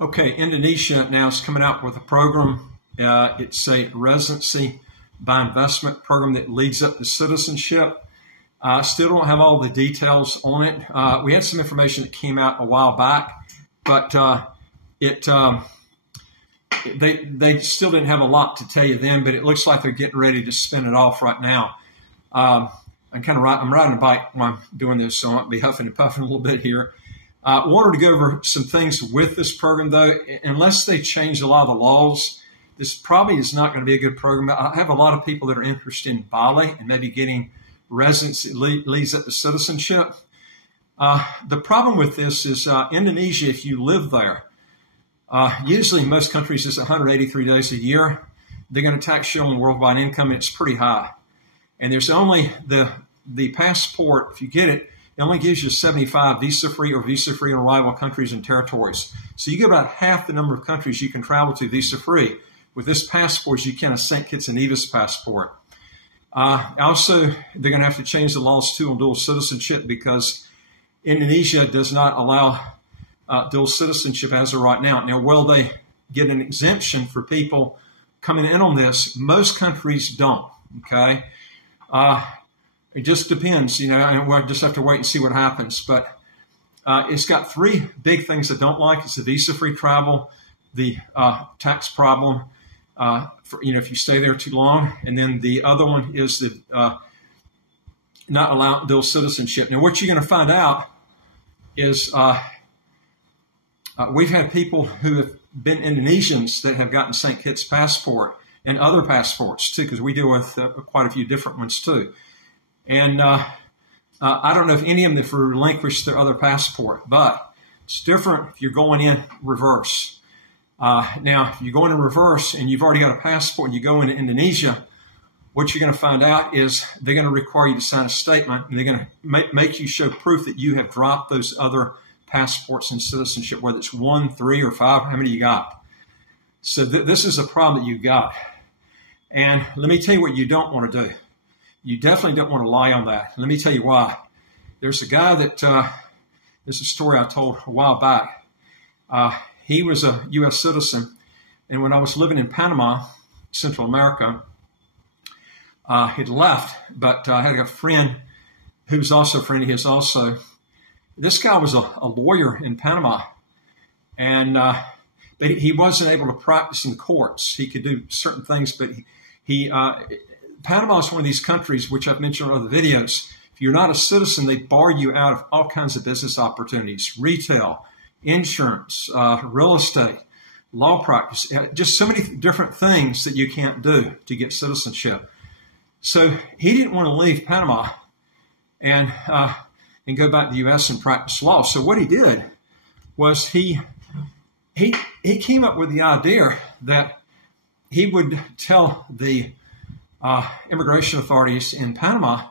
Okay, Indonesia now is coming out with a program. It's a residency by investment program that leads up to citizenship. Still don't have all the details on it. We had some information that came out a while back, but they still didn't have a lot to tell you then. But it looks like they're getting ready to spin it off right now. I'm riding a bike when I'm doing this, so I might be huffing and puffing a little bit here. Wanted to go over some things with this program, though. Unless they change a lot of the laws, this probably is not going to be a good program. I have a lot of people that are interested in Bali and maybe getting residency leads up to citizenship. The problem with this is Indonesia, if you live there, usually in most countries it's 183 days a year. They're going to tax you on worldwide income, and it's pretty high. And there's only the passport, if you get it, it only gives you 75 visa-free or visa-free on arrival countries and territories. So you get about half the number of countries you can travel to visa-free. With this passport, you can a St. Kitts and Nevis passport. Also, they're going to have to change the laws too on dual citizenship because Indonesia does not allow dual citizenship as of right now. Now, will they get an exemption for people coming in on this? Most countries don't. Okay. It just depends, and we'll just have to wait and see what happens. But it's got three big things I don't like. It's the visa-free travel, the tax problem, if you stay there too long, and then the other one is the not allow dual citizenship. Now, what you're going to find out is we've had people who have been Indonesians that have gotten St. Kitts passport and other passports too, because we deal with quite a few different ones too. And I don't know if any of them have relinquished their other passport, but it's different if you're going in reverse. Now, if you're going in reverse and you've already got a passport and you go into Indonesia, what you're going to find out is they're going to require you to sign a statement, and they're going to make you show proof that you have dropped those other passports and citizenship, whether it's 1, 3, or 5, how many you got. So this is a problem that you've got. And let me tell you what you don't want to do. You definitely don't want to lie on that. Let me tell you why. There's a guy that, there's a story I told a while back. He was a U.S. citizen, and when I was living in Panama, Central America, he'd left, but I had a friend who's also a friend of his also. This guy was a lawyer in Panama, and but he wasn't able to practice in the courts. He could do certain things, but Panama is one of these countries, which I've mentioned in other videos. If you're not a citizen, they bar you out of all kinds of business opportunities, retail, insurance, real estate, law practice, just so many different things that you can't do to get citizenship. So he didn't want to leave Panama and go back to the U.S. and practice law. So what he did was he came up with the idea that he would tell the immigration authorities in Panama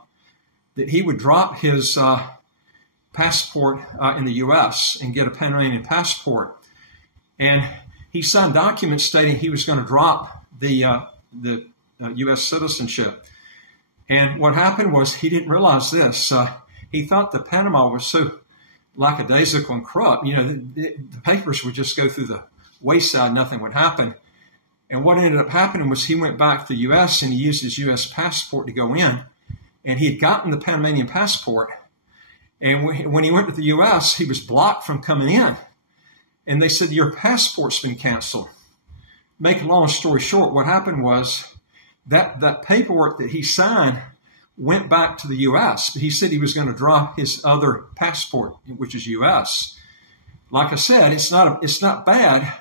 that he would drop his passport in the U.S. and get a Panamanian passport. And he signed documents stating he was going to drop the U.S. citizenship. And what happened was he didn't realize this. He thought that Panama was so lackadaisical and corrupt. The papers would just go through the wayside, nothing would happen. And what ended up happening was he went back to the U.S. and he used his U.S. passport to go in. And he had gotten the Panamanian passport. And when he went to the U.S., he was blocked from coming in. And they said, your passport's been canceled. Make a long story short, what happened was that paperwork that he signed went back to the U.S. But he said he was going to drop his other passport, which is U.S. Like I said, it's not bad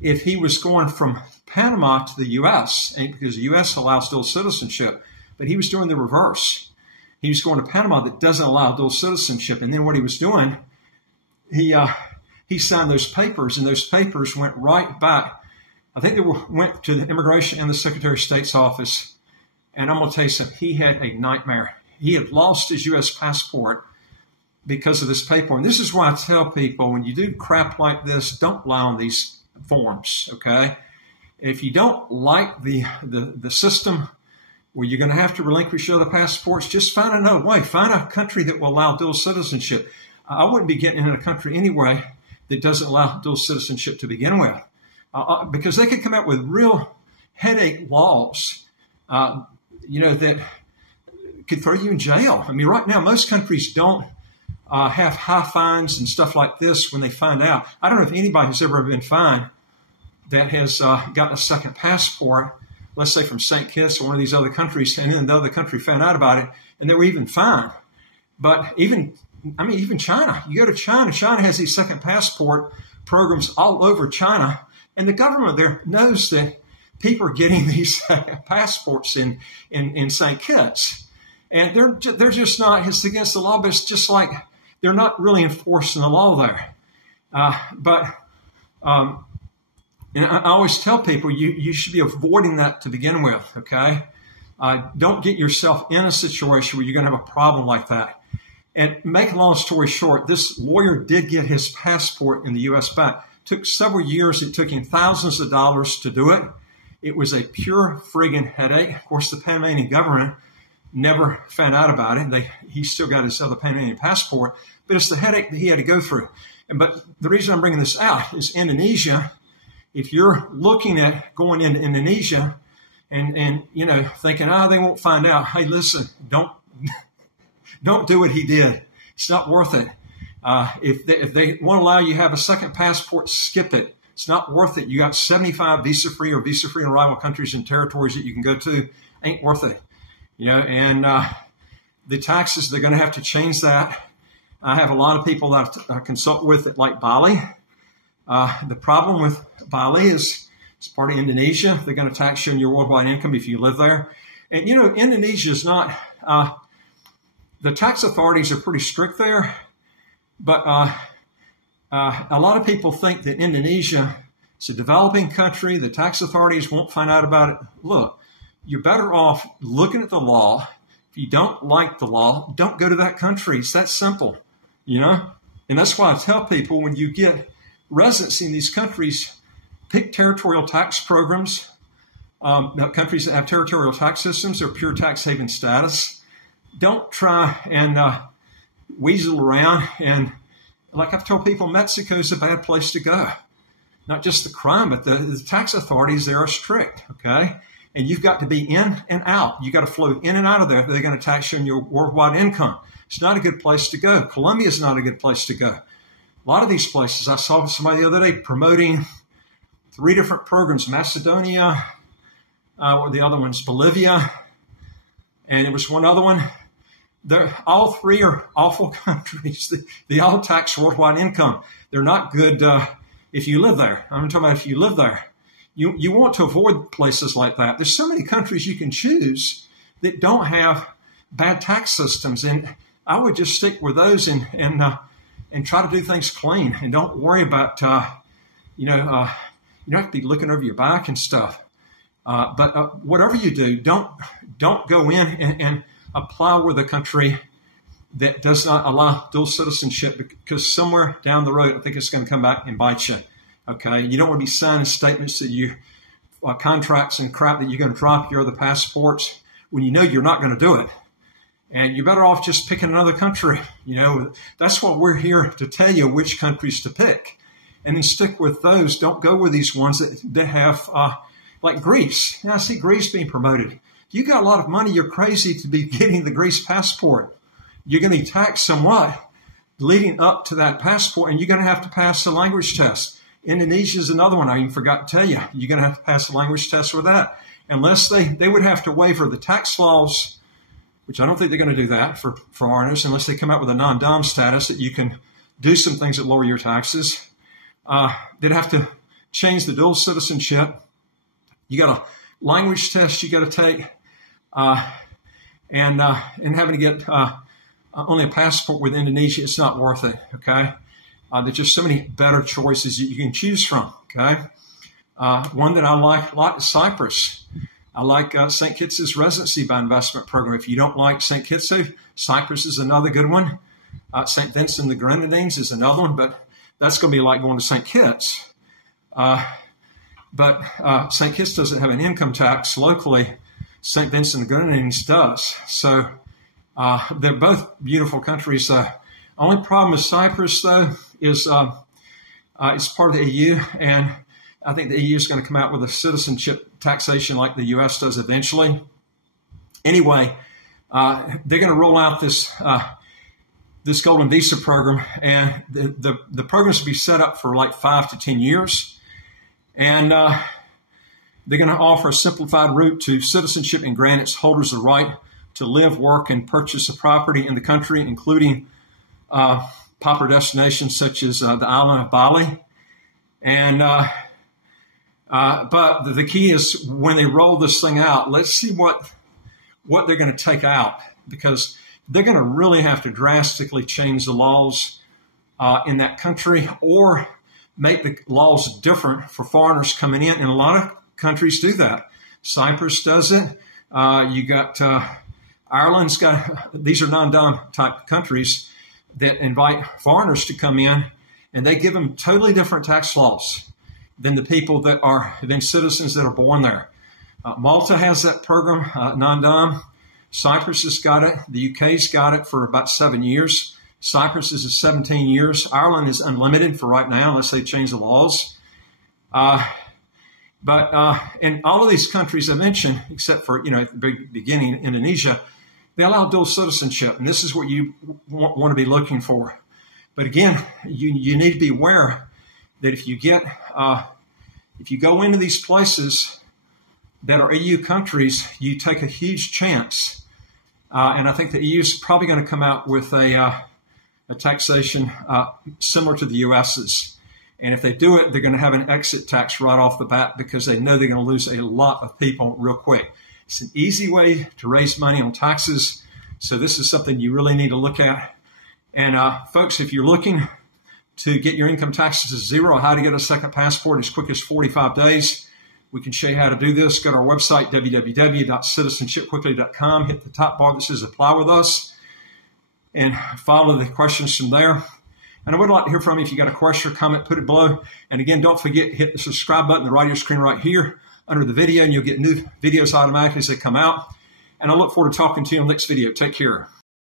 if he was going from Panama to the U.S., because the U.S. allows dual citizenship, but he was doing the reverse. He was going to Panama that doesn't allow dual citizenship. And then what he was doing, he signed those papers, and those papers went right back. I think they went to the Immigration and the Secretary of State's office. And I'm going to tell you something, he had a nightmare. He had lost his U.S. passport because of this paper. And this is why I tell people, when you do crap like this, don't lie on these forms, okay? If you don't like the system where you're going to have to relinquish your other passports, just find another way. Find a country that will allow dual citizenship. I wouldn't be getting in a country anyway that doesn't allow dual citizenship to begin with, because they could come up with real headache laws, that could throw you in jail. I mean, right now, most countries don't have high fines and stuff like this when they find out. I don't know if anybody has ever been fined that has gotten a second passport, let's say from St. Kitts or one of these other countries, and then the other country found out about it, and they were even fined. But even China, you go to China, China has these second passport programs all over China, and the government there knows that people are getting these passports in St. Kitts. And they're just not, it's against the law, but it's just like they're not really enforcing the law there. And I always tell people you should be avoiding that to begin with, okay? Don't get yourself in a situation where you're going to have a problem like that. And make a long story short, this lawyer did get his passport in the U.S. back. It took several years. It took him thousands of dollars to do it. It was a pure friggin' headache. Of course, the Panamanian government never found out about it. He still got his other Panamanian passport, but it's the headache that he had to go through. But the reason I'm bringing this out is Indonesia. If you're looking at going into Indonesia and thinking, they won't find out. Hey, listen, don't do what he did. It's not worth it. If they won't allow you to have a second passport, skip it. It's not worth it. You got 75 visa-free or visa-free and arrival countries and territories that you can go to. Ain't worth it. And the taxes, they're going to have to change that. I have a lot of people that I consult with that like Bali. The problem with Bali is it's part of Indonesia. They're going to tax you on your worldwide income if you live there. And, Indonesia is not, the tax authorities are pretty strict there, but a lot of people think that Indonesia is a developing country. The tax authorities won't find out about it. Look, you're better off looking at the law. If you don't like the law, don't go to that country. It's that simple, And that's why I tell people when you get residency in these countries, pick territorial tax programs. Countries that have territorial tax systems or pure tax haven status. Don't try and weasel around. And like I've told people, Mexico is a bad place to go. Not just the crime, but the tax authorities there are strict, okay? And you've got to be in and out. You got to float in and out of there. They're going to tax you on your worldwide income. It's not a good place to go. Colombia is not a good place to go. A lot of these places, I saw somebody the other day promoting 3 different programs, Macedonia, the other one's Bolivia, and it was one other one. All 3 are awful countries. They all tax worldwide income. They're not good if you live there. I'm talking about if you live there. You want to avoid places like that. There's so many countries you can choose that don't have bad tax systems, and I would just stick with those and try to do things clean, and don't worry about you don't have to be looking over your back and stuff. But whatever you do, don't go in and apply with a country that does not allow dual citizenship, because somewhere down the road, I think it's going to come back and bite you. Okay, you don't want to be signing statements that you contracts and crap that you're going to drop your other passports when you know you're not going to do it. And you're better off just picking another country. That's what we're here to tell you, which countries to pick. And then stick with those. Don't go with these ones that have, like Greece. Now, I see Greece being promoted. You got a lot of money. You're crazy to be getting the Greece passport. You're going to be taxed somewhat leading up to that passport, and you're going to have to pass the language test. Indonesia is another one I even forgot to tell you. You're going to have to pass the language test with that. Unless they would have to waiver the tax laws, which I don't think they're going to do that for foreigners, unless they come out with a non-dom status that you can do some things that lower your taxes. They'd have to change the dual citizenship. You got a language test you got to take, and having to get only a passport with Indonesia, it's not worth it. Okay, there's just so many better choices that you can choose from. Okay, one that I like a lot is Cyprus. I like St. Kitts' residency by investment program. If you don't like St. Kitts, Cyprus is another good one. St. Vincent and the Grenadines is another one, but that's going to be like going to St. Kitts. But St. Kitts doesn't have an income tax locally. St. Vincent and the Grenadines does. So they're both beautiful countries. Only problem with Cyprus, though, is It's part of the EU, and I think the EU is going to come out with a citizenship taxation like the U.S. does eventually. Anyway, they're going to roll out this golden visa program, and the programs will be set up for like 5 to 10 years, and they're going to offer a simplified route to citizenship and grant its holders the right to live, work, and purchase a property in the country, including popular destinations such as the island of Bali. And but the key is when they roll this thing out, let's see what they're going to take out, because they're going to really have to drastically change the laws in that country, or make the laws different for foreigners coming in. And a lot of countries do that. Cyprus does it. You got Ireland's got, these are non-dom type countries that invite foreigners to come in, and they give them totally different tax laws than the people than citizens that are born there. Malta has that program, non-dom. Cyprus has got it. The UK's got it for about 7 years. Cyprus is 17 years. Ireland is unlimited for right now, unless they change the laws. But in all of these countries I mentioned, except for, at the beginning, Indonesia, they allow dual citizenship, and this is what you want to be looking for. But again, you need to be aware that if you go into these places that are EU countries, you take a huge chance. And I think the EU is probably going to come out with a taxation similar to the U.S.'s. And if they do it, they're going to have an exit tax right off the bat, because they know they're going to lose a lot of people real quick. It's an easy way to raise money on taxes. So this is something you really need to look at. And folks, if you're looking to get your income taxes to zero, how to get a second passport as quick as 45 days, we can show you how to do this. Go to our website, www.citizenshipquickly.com. Hit the top bar that says Apply with Us, and follow the questions from there. And I would like to hear from you. If you got a question or comment, put it below. And again, don't forget, hit the subscribe button on the right of your screen right here under the video, and you'll get new videos automatically as they come out. And I look forward to talking to you in the next video. Take care.